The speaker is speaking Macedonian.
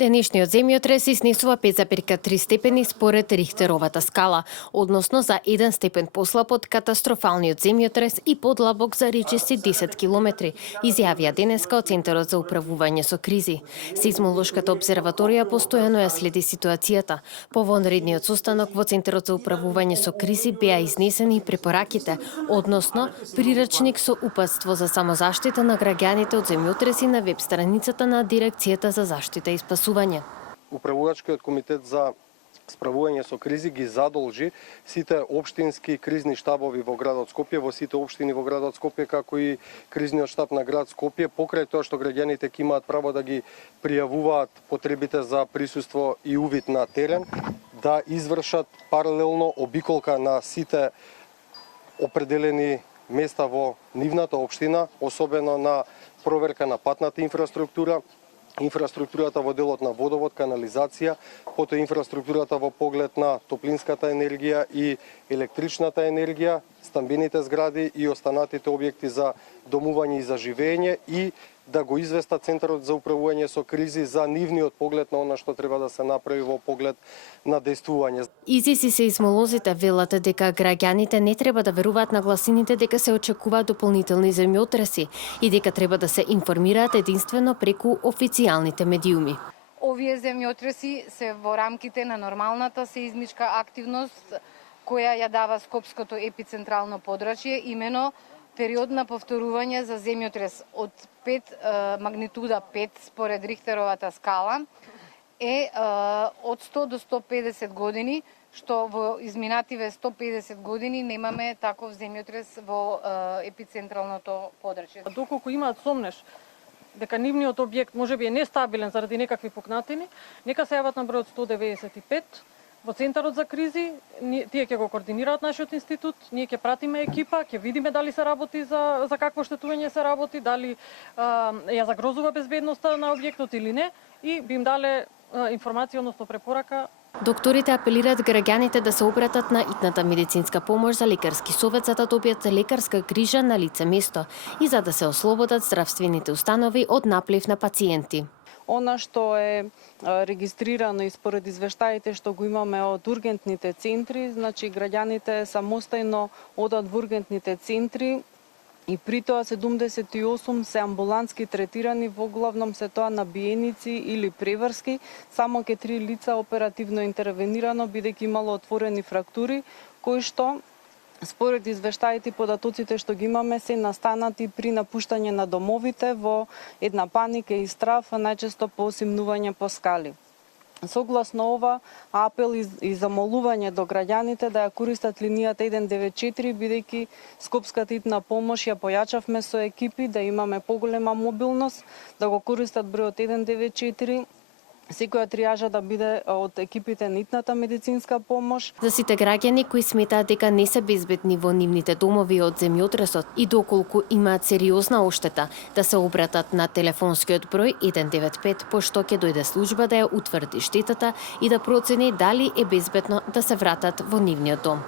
Денешниот земјотрес изнесува 5,3 степени според Рихтеровата скала, односно за 1 степен послаб од катастрофалниот земјотрес и подлабок за речиси 10 километри, изјавија денеска од Центарот за управување со кризи. Сеизмолошката обсерваторија постојано ја следи ситуацијата. По вонредниот состанок во Центарот за управување со кризи беа изнесени препораките, односно прирачник со упатство за самозаштита на граѓаните од земјотреси на веб страницата на Дирекцијата за заштита и спасување. Управувачкиот комитет за справување со кризи ги задолжи сите општински кризни штабови во градот Скопје, во сите општини во градот Скопје, како и кризниот штаб на град Скопје, покрај тоа што граѓаните ќе имаат право да ги пријавуваат потребите за присуство и увид на терен, да извршат паралелно обиколка на сите определени места во нивната општина, особено на проверка на патната инфраструктурата во делот на водовод, канализација, потоа инфраструктурата во поглед на топлинската енергија и електричната енергија, стамбените згради и останатите објекти за домување и за живење, и да го известат Центарот за управување со кризи за нивниот поглед на она што треба да се направи во поглед на действување. Изиси сеизмолозите велат дека граѓаните не треба да веруваат на гласините дека се очекуваат дополнителни земјотреси и дека треба да се информираат единствено преку официјалните медиуми. Овие земјотреси се во рамките на нормалната сеизмичка активност која ја дава Скопското епицентрално подрачје, имено период на повторување за земјотрес од магнитуда 5 според Рихтеровата скала е од 100 до 150 години, што во изминативе 150 години немаме таков земјотрес во епицентралното подрачје. Доколку имаат сомнеш дека нивниот објект можеби е нестабилен заради некакви пукнатини, нека се јават на бројот 195 во Центарот за кризи. Тие ќе го координираат нашиот институт, ние ќе пратиме екипа, ќе видиме дали се работи за какво штетување се работи, дали ја загрозува безбедноста на објектот или не, и би им дале информација, односно препорака. Докторите апелираат граѓаните да се обратат на итната медицинска помош за лекарски совет за да добијат лекарска грижа на лице место и за да се ослободат здравствените установи од наплив на пациенти. Она што е регистрирано и според извештаите што го имаме од ургентните центри, значи граѓаните самостојно одат во ургентните центри и при тоа 78 се амбулантски третирани, воглавном се тоа набиеници или преврски, само ке 3 лица оперативно интервенирано бидејќи имало отворени фрактури, кои што според извештаите и податоците што ги имаме се настанати при напуштање на домовите во една паника и страв, најчесто по осимнување по скали. Согласно ова, апел и замолување до граѓаните да ја користат линијата 194, бидејќи Скопската итна помош ја појачавме со екипи, да имаме поголема мобилност, да го користат бројот 194, секоја триажа да биде од екипите на итната медицинска помош. За сите граѓани кои сметаат дека не се безбедни во нивните домови од земјотресот и доколку имаат сериозна оштета, да се обратат на телефонскиот број 195, пошто ќе дојде служба да ја утврди штетата и да процени дали е безбедно да се вратат во нивниот дом.